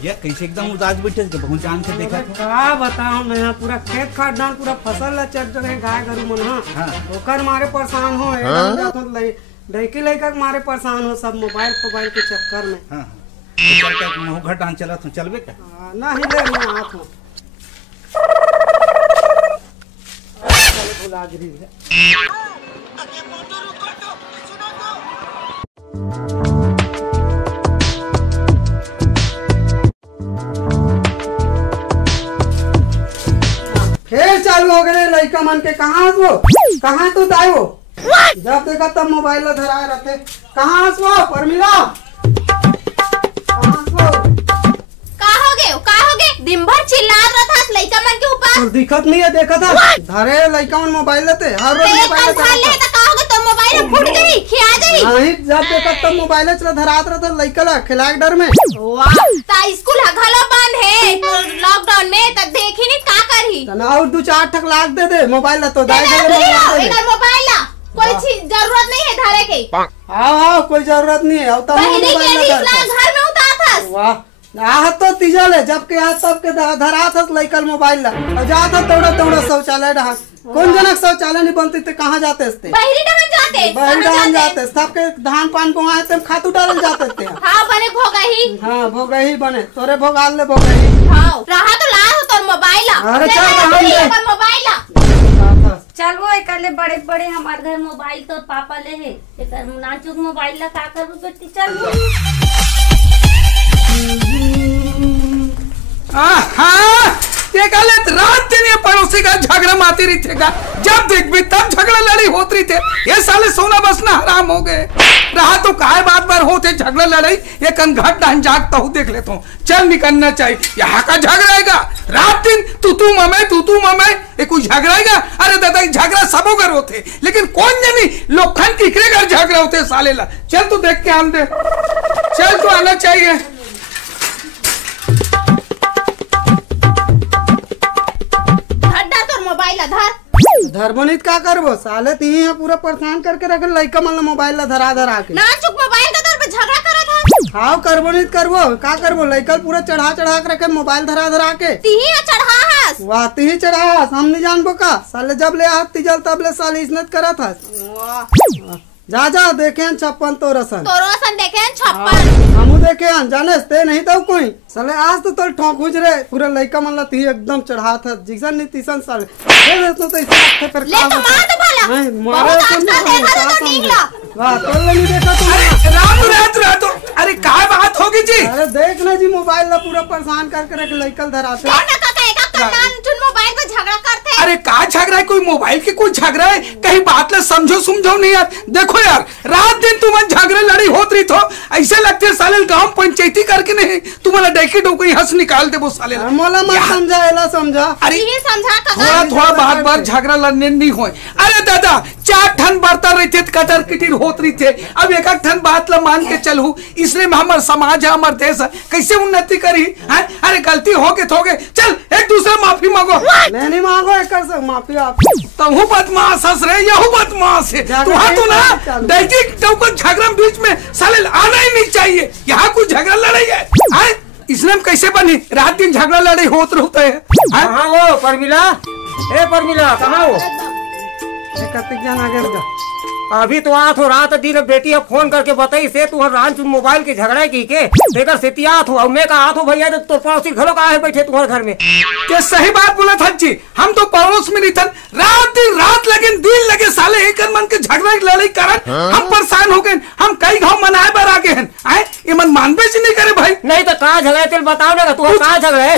भैया कैसे एकदम उदास बैठे बहुत जान से देखा था। का बताऊं मैं यहाँ पूरा खेत खादान पूरा फसल ला चट रहे गाय गरु मन हाँ ओकर मारे परेशान हो लड़की लड़का के मारे परेशान हो सब मोबाइल के चक्कर में। हाँ तो मुँह घटान चला तू चलबे का ना हिले मैं हाथ हूँ फिर चालू हो गए लड़का मन के। कहाँ तो दाई वो जब देखा तब मोबाइल धराए रहते। कहाँ वो परमिला का हो गए दिन भर चिल्ला रहा था लड़का मन के ऊपर। दिक्कत नहीं है देखा था धरे लड़का मन मोबाइल लेते हर रोज मोबाइल तो मोबाइल फूट गई खिया गई नहीं जब देखा तब मोबाइल चला धरात रहा था लड़का ला खिलाक डर में। स्कूल घलो बंद है लॉकडाउन में तब देखी नहीं का करी और 2-4 ठक लाख दे मोबाइल तो मोबाइल ला कोई जरूरत नहीं है धरे के। हाँ कोई जरूरत नहीं है घर में उतार वाह आहत तो तीजा ले जबकि आज सबके धरा था लइकल मोबाइल ला और जा था तोड़ा शौचालय रहा कौन जनक शौचालय नहीं बनती थे कहाँ जाते थे बहरी डाहन जाते सबके धान पान बोआए थे खातू डाल जाते थे। हाँ बने भोगही हाँ भोगही बने तोरे भोगाल ले भोगही हाँ रहा तो ला तोर मोबाइल अरे चल वो एक बड़े बड़े हमारे घर मोबाइल तो पापा ले है एक नाचुक मोबाइल ला का करू बेटी चल रात दिन ये पड़ोसी का झगड़ा माती रही थे जब देख भी तब झगड़ा लड़ी होती रही थे। ये साले सोना बसना हराम हो गए रहा तो काय बात बार होते झगड़ा लड़ाई ये कन घट डान जागता हूँ देख लेता हूँ चल निकलना चाहिए यहाँ का झगड़ाएगा रात दिन तू ममे ये कुछ झगड़ाएगा। अरे दादा झगड़ा सबो घर होते लेकिन कौन जानी लोखन किकरे घर झगड़ा होते साले ला चल तू देख के आन दे चल तू आना चाहिए। धरबनित का करबो साले ती है पूरा परेशान करके रख लइका मन मोबाइल धरा के ना चुप मोबाइल का तोर पे झगड़ा करत है। हां करबनित करबो का करबो लइका पूरा चढ़ा के रखे मोबाइल धरा के तीही चढ़ा हस वाह तीही चढ़ा हस हम नहीं जानबो का साले जब ले हाथ तिजल तब ले साले इज्जत करत हस। जा देखे 56 तोरसन देखे 56 हमू देखे जाने ते नहीं तो कोई साले आज तो तोर ठोक गुजरे पूरा लइका मन ला ती एकदम चढ़ा था जिसन नहीं तिसन साले तो इसे पर ले तो मार दो भला नहीं मारे तो निकला वाह तो नहीं देखा तुम रात अरे काय बात होगी जी। अरे देख ना जी मोबाइल ला पूरा परेशान करके रख लइकल धराते मोबाइल पे झगड़ा करते। अरे का झगड़ा है कोई मोबाइल की कोई झगड़ा है कहीं बात ला समझो नहीं यार। देखो यार रात दिन तुम झगड़े लड़ी होत रही तो ऐसे लगते साले गांव पंचायती करके नहीं तुम्हारा डेकी डोकी हंस निकाल दे वो साले मोला मत समझा अरे थोड़ा बार झगड़ा लड़ने नहीं हो। अरे दादा 4 ठन बर्तन रही थे कटर किटिर होत रही थे अब एक ठन बात ला मान के चलू इसलिए हमारे समाज है हमारे देश है कैसे उन्नति करी है। अरे गलती हो गए चल एक दूसरे माफी मांगो नहीं मांगो एक माफी आप तहु बदमाश हंस रहे यहू बदमाश है तो ना दैटी झगड़ा बीच में साले आना ही नहीं चाहिए यहाँ कुछ झगड़ा लड़ाई है इसलिए हम कैसे बनी रात दिन झगड़ा लड़ाई होते रहते हैं। कहाँ हो परमिला कहाँ हो कतिक जन आगे जा अभी तो आ थो रात दिन बेटी अब फोन करके बताई से तू रान चुन मोबाइल के झगड़ा की के देकर सेतिया थो और मैं कहा थो भैया तो पड़ोसी घरों का है बैठे तुम्हारे घर में क्या सही बात बोला था जी हम तो पड़ोस में नहीं थे रात लगे दिन लगे साले एक मन के झगड़ा लड़ाई कारण हम परेशान हो गए हम कई गाँव मनाए बार आगे हैं आए ये मन मानबे से नहीं करे भाई नहीं तो कहा झगड़ा तेल बताओ ना तू कहा झगड़ा है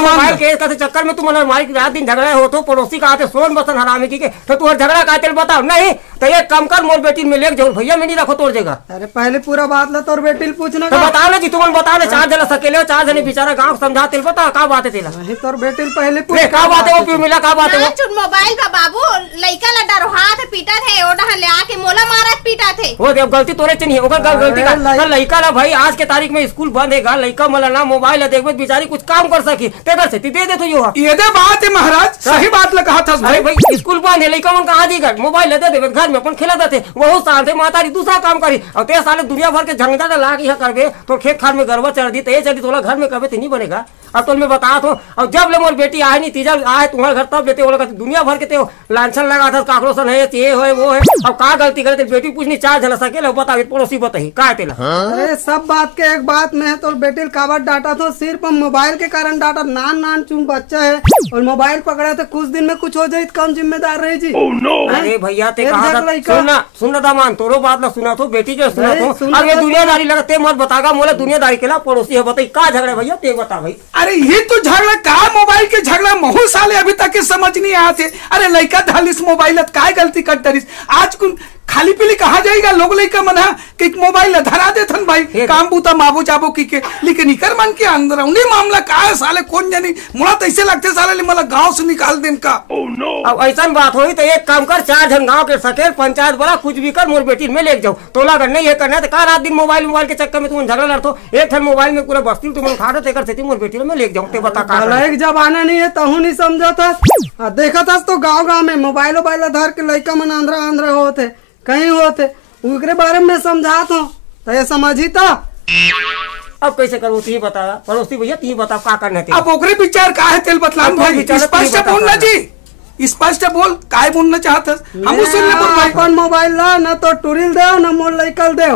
मोबाइल के चक्कर में तुम रात दिन झगड़ा हो तो पड़ोसी का आते सोन बसन हरामी की तो तुम्हारा झगड़ा का तेल बताओ नहीं तो ये कम कर मोर बेटी में लेके जाओ भैया में नहीं रखो तोड़ देगा। अरे पहले पूरा बात ला तोर बेटी पूछना तो बताओ ना जी तुम बताओ ना 4 जन सकेले 4 जने बेचारा गांव समझा तेल बता का बात है तेला नहीं तोर बेटी पहले पूछ का बात है वो क्यों मिला का बात है वो मोबाइल का बाबू लइका ला डरो पीटा थे ओडा ले आके मोला मारत पीटा थे वो देव गलती तोरे से नहीं ओकर गलती का लइका ला भाई आज के तारीख में स्कूल बंद है, लड़का मलाना मोबाइल है देखबे बेचारी कुछ काम कर सकी तेकर से दे दे तो ये दे बात है महाराज, सही बात लगा था भाई। स्कूल बंद है लड़का मन कहाँ जीगा, मोबाइल दे दे घर में अपन खेला थे वो साल से मातारी दूसरा काम करी और ते साले दुनिया भर के झंझट ला के करबे तो खेत खार में गरबा चढ़ दी तो ये चढ़ी तोला घर में करबे तो नहीं बनेगा। अब तो मैं बता तो और जब ले मोर बेटी आए नहीं तीजा आए तुम्हारे घर तब बेटे वो दुनिया भर के ते लांछन लगा था काकरो सन है ये है वो है। अब का गलती करे बेटी पूछनी चार झल सके बता पड़ोसी बताई का तेला। अरे सब बात के एक बात में है तो बेटी काबर डाटा तो सिर्फ मोबाइल के कारण डाटा, नान चुन बच्चा है और मोबाइल पकड़ा तो कुछ दिन में कुछ हो जाए कौन जिम्मेदार रहे जी। अरे भैया ते कहा सुनना दामान तोरो बात ना सुना तो बेटी जो सुना तो अब ये दुनियादारी लगा ते मत बतागा मोला दुनियादारी के ला पड़ोसी है बताई का झगड़ा भैया ते बता भाई। अरे ये तो झगड़ा का मोबाइल के झगड़ा महू साले अभी तक के समझ नहीं आया थे। अरे लड़का धालिस मोबाइल काय गलती कर तरिस आज कुल खाली पीली कहा जाएगा लोग लड़का मना कि मोबाइल धरा देथन भाई काम बूता माबू जाबो की के लेकिन इकर मन के अंदर उन्हीं मामला का है साले कौन जानी मुला तो ऐसे लगते साले मला गांव से निकाल देन का। अब ऐसा बात हुई तो एक काम कर चार जन गांव के सकेल पंचायत बोला कुछ भी कर मोर बेटी में ले जाओ तोला अगर नहीं है करना तो का रात दिन मोबाइल के चक्कर में तुम झगड़ा लड़तो एक ठन मोबाइल में पूरा बस्ती तुम खा दो तेकर से मोर बेटी में ले जाओ ते बता का एक जमाना नहीं है तहू नहीं समझा था देखा था तो गाँव में मोबाइल धर के लड़का मन आंध्रा होते कहीं होते उनके बारे में समझात हो तो ये समझी था। अब कैसे करो तू बता पड़ोसी भैया तू बता का करना है अब ओकरे विचार का है तेल बतलान भाई स्पष्ट बोलना जी स्पष्ट बोल काय बोलना चाहत हम सुन ले भाई अपन मोबाइल ला ना तो टुरिल दे ना मोर लइकल दे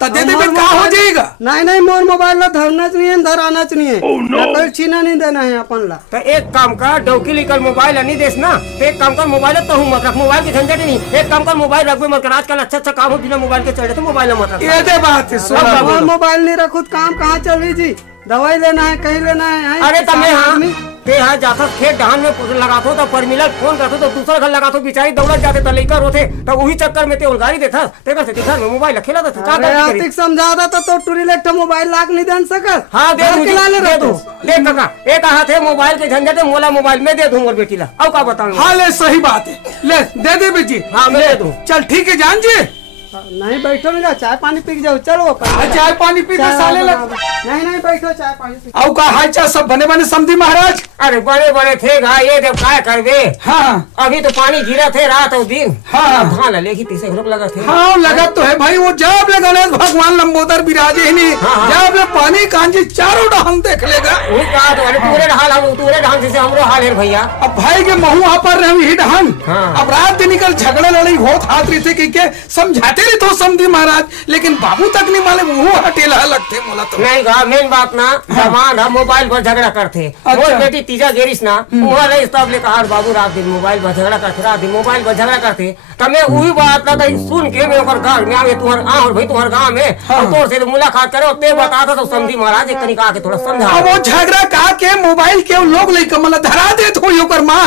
तो दे दे का हो जाएगा। नहीं मोर मोबाइल ला धरना चाहिए धराना चाहिए कोई छीना नहीं देना है अपन ला। तो एक काम कर डौकी लेकर मोबाइल नहीं देस ना तो एक काम कर मोबाइल तो हूँ मत रख मोबाइल की झंझट नहीं एक काम कर मोबाइल रखबे मत कर आजकल अच्छा काम हो बिना मोबाइल के चल तो मोबाइल मत रख ये दे बात है मोबाइल नहीं रखो काम कहाँ चल रही जी दवाई लेना है कहीं लेना है। अरे तमें हाँ जाता खेत धान में लगातो तो परमिलर फोन करते तो दूसरा घर लगातो बिचारी दौड़त जाते तो लेकर होते तो वही चक्कर में ते उलगारी देता तेकर से घर में मोबाइल खेला था आर्थिक समझा था तो टूरिलेट मोबाइल लाख नहीं दे सकत। हाँ दे देख काका एक हाथ है मोबाइल के झंझट मोला मोबाइल में दे दूं मोर बेटी ला अब का बताऊं। हाँ ले सही बात है ले दे दे बेटी हाँ मैं दे दूं चल ठीक है जान जी नहीं बैठो ना चाय पानी पी जाओ चलो चाय पानी पी साले लग नहीं बैठो चाय पानी पी का हाल चाल सब बने बने समझी महाराज। अरे बड़े बड़े थे ये जब काय करवे हाँ अभी तो पानी गिरा थे रात और दिन हाँ धान लेगी तीसरे ग्रुप लगा थे हाँ लगा तो है भाई वो जब ले गणेश भगवान लंबोदर विराजे नहीं जब ले पानी कांजी चारों डांग देख लेगा वही कहा तो पूरे ढंग से हमरो हाल है भैया। अब भाई के महू वहाँ पर रही ढंग अब रात दिन निकल झगड़ा लड़ाई बहुत हाथ रही थे कि समझाते रही तो समझी महाराज लेकिन बाबू तक नहीं माले वो हटेला लगते मोला तो नहीं गा मेन बात ना सामान हम मोबाइल पर झगड़ा करते और बेटी तीजा गेरिस ना वो नहीं तब ले कहा बाबू रात दिन मोबाइल पर झगड़ा करते रात दिन मोबाइल पर झगड़ा करते तब मैं वही बात ना सुन के मैं ओकर घर में आवे तुम्हार और भाई तुम्हार गांव में और तोर से मुलाकात करे ते बताता तो समझी महाराज एक तरीका के थोड़ा समझा वो झगड़ा का के मोबाइल के लोग लेकर मतलब धरा दे तो ओकर मां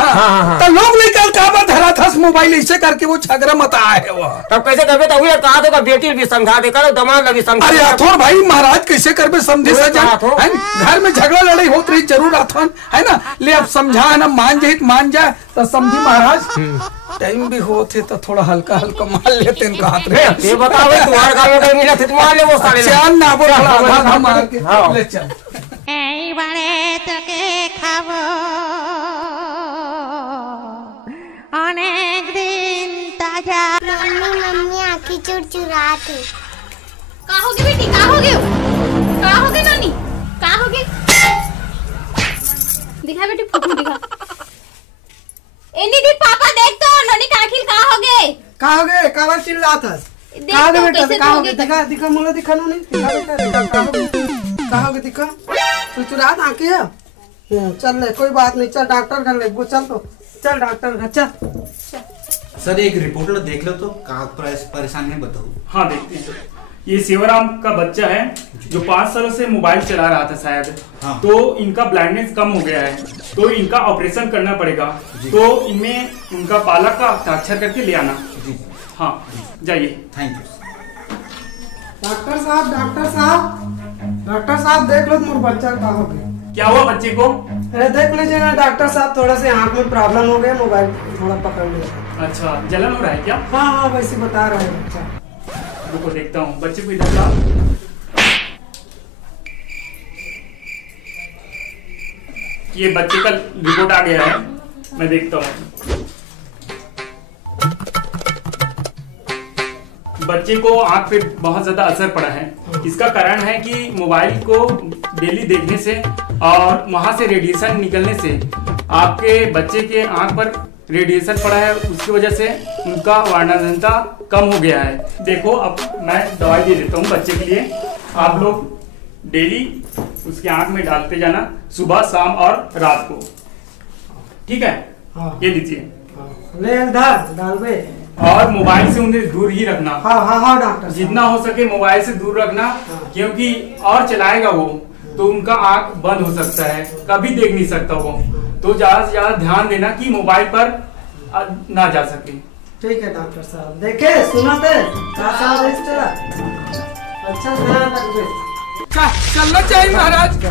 तो लोग लेकर का धरा था मोबाइल ऐसे करके वो झगड़ा मत आए वो तब कैसे करबे तो वही कहा तो बेटी भी समझा दे करो दमाद भी समझा। अरे अथोर भाई महाराज कैसे करबे समझे सजा घर में झगड़ा लड़ाई होत रही जरूर अथन है ना ले अब समझा ना मान जाए तो समझी महाराज टाइम भी होते तो थोड़ा हल्का मान लेते इनका हाथ रे ये बताओ तुम्हारे गांव में मिला थे तुम्हारे वो साले चांद ना बोल मार के ले चल এই বারে তোকে খাবো অনেক দিন তাজা मम्मी आँखें चुरचुराती। कहाँ हो गए बेटी कहाँ हो गए नानी कहाँ हो गए दिखा बेटी फोटो दिखा एनी दी पापा देख तो नानी का आखिर कहाँ हो गए काबर चिल्ला था कहाँ गए बेटा कहाँ हो गए दिखा मुला दिखा ना नहीं दिखा कहाँ हो गए दिखा चुरचुरात आँखें है चल ले कोई बात नहीं चल डॉक्टर घर ले चल तो चल डॉक्टर घर चल। सर एक रिपोर्ट देख लो तो कहाँ परेशान है बताओ। हाँ देखते हैं ये शिवराम का बच्चा है जो 5 सालों से मोबाइल चला रहा था शायद हाँ। तो इनका ब्लाइंडनेस कम हो गया है तो इनका ऑपरेशन करना पड़ेगा तो इनमें उनका बालक का हस्ताक्षर करके ले आना। हाँ जाइए थैंक यू। डॉक्टर साहब देख लो तुम्हारा बच्चा कहाँ हो गया क्या हुआ बच्चे को? अरे देख लीजिए ना डॉक्टर साहब थोड़ा से आँख में प्रॉब्लम हो गया मोबाइल थोड़ा पकड़ लिया। अच्छा जलन हो रहा है क्या? हाँ वैसे बता रहे हैं बच्चा। रुको देखता हूँ बच्चे को इधर ला ये बच्चे का रिपोर्ट आ गया है, मैं देखता हूँ। बच्चे को आंख पे बहुत ज्यादा असर पड़ा है। इसका कारण है कि मोबाइल को डेली देखने से और वहां से रेडिएशन निकलने से आपके बच्चे के आंख पर रेडिएशन पड़ा है, उसकी वजह से उनका वर्णनता कम हो गया है। देखो अब मैं दवाई दे देता हूँ बच्चे के लिए, आप लोग डेली उसके आंख में डालते जाना, सुबह शाम और रात को, ठीक है? ये लीजिए, ले डाल बे। और मोबाइल से उन्हें दूर ही रखना। हाँ डॉक्टर, जितना हो सके मोबाइल से दूर रखना, क्योंकि और चलाएगा वो तो उनका आंख बंद हो सकता है, कभी देख नहीं सकता वो। तो ज्यादा से ज्यादा ध्यान देना कि मोबाइल पर ना जा सके। ठीक है डॉक्टर साहब, देखे सुना थे अच्छा चलना चाहिए महाराज,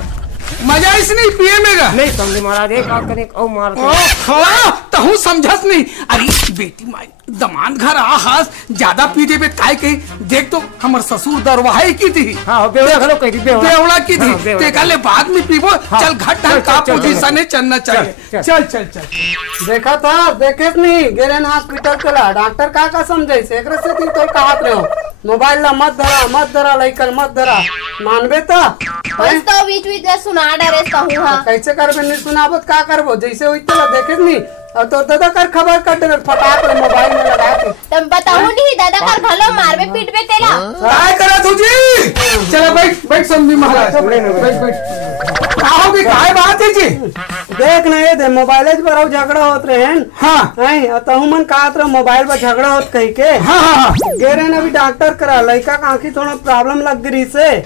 मजा इस नहीं पिए मेरा नहीं समझे महाराज, एक बात करे ओ मार तो हूँ समझस नहीं। अरे बेटी माई दमान घर आहास ज्यादा पी देवे काय कही, देख तो हमर ससुर दरवाही की थी, बेवड़ा की थी, देखा बाद में पीबो। चल घट का पोजीशन चलना चाहिए। चल चल चल। देखा था देखे नहीं गेरे हॉस्पिटल चला, डॉक्टर का समझे से तो कहत रहे हो मोबाइल ला मत धरा लइकन मत धरा, मानबे तो बीच बीच में सुना डरे कहूँ। हाँ कैसे करबे, नहीं सुनाबो का करबो, जैसे वही तेला देखे नहीं और तो दादा कर खबर कट फटाक मोबाइल में लगा के तुम बताओ नहीं दादा कर भलो मारबे पीटबे तेला काय करा तुझी। चलो बैठ समझी महाराज, बैठ कहोगे काय बात है जी। देख नहीं दे मोबाइल पर झगड़ा होत रहे हैं। हाँ तो मन कहत रहे मोबाइल पर झगड़ा होत कही के। हाँ गेरे ने भी डॉक्टर करा, लड़का का आंखी थोड़ा प्रॉब्लम लग गई से,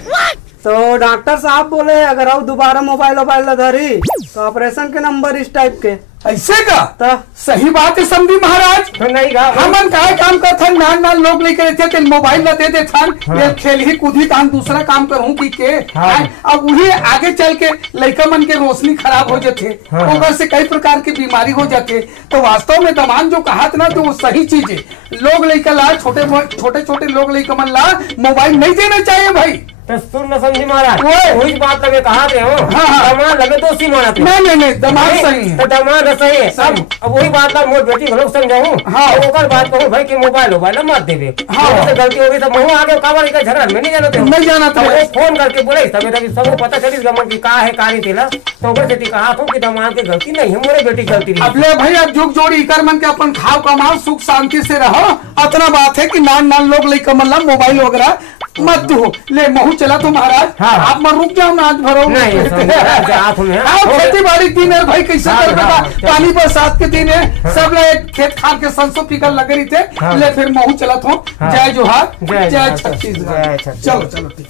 तो डॉक्टर साहब बोले अगर आओ दोबारा मोबाइल धरी तो ऑपरेशन के नंबर इस टाइप के। ऐसे का तो सही बात है समझी महाराज। तो नहीं हमन काय काम करते नाल लोग लेकर थे मोबाइल न दे दे थान, ये खेल ही कूदी तान दूसरा काम करूं की के। अब वही आगे चल के लड़का मन के रोशनी खराब हो जाते, ओकर से कई प्रकार की बीमारी हो जाते। तो वास्तव में दमान जो कहा था ना तो वो सही चीज है। लोग लड़का ला छोटे लोग लड़का मन ला मोबाइल नहीं देना चाहिए भाई। तो सुन न समझी महाराज, वही बात लगे कहा थे हो। दमाद लगे तो उसी माना थे। नहीं दमाद सही है, तो दमाद सही है सब। अब वही बात ला मोर बेटी घरों समझाऊं। ओकर बात कहूं भाई कि मोबाइल मत देवे। तो गलती हो गई तो महू आगे काबर का झगड़ा में नहीं जाना था। वो फोन करके बोले तभी सबको पता चली गमन की का है कारी तेला, तो ओकर से कहा था कि दमाद की गलती नहीं है, मोरे बेटी गलती नहीं। अब ले भाई अब जुग जोड़ी कर मन के अपन खाओ कमाओ सुख शांति से रहो। इतना बात है कि नान लोग लेकर मन ला मोबाइल वगैरह मत दो। ले महू चला तो महाराज। आप मैं रुक जाओ ना आज भरो खेती बाड़ी दिन है भाई, कैसे पानी बरसात के दिन है, सब लोग खेत खान के सरसों फिकर लग रही थे। ले फिर महू चला था। जय जोहार, जय छत्तीसगढ़। चलो ठीक।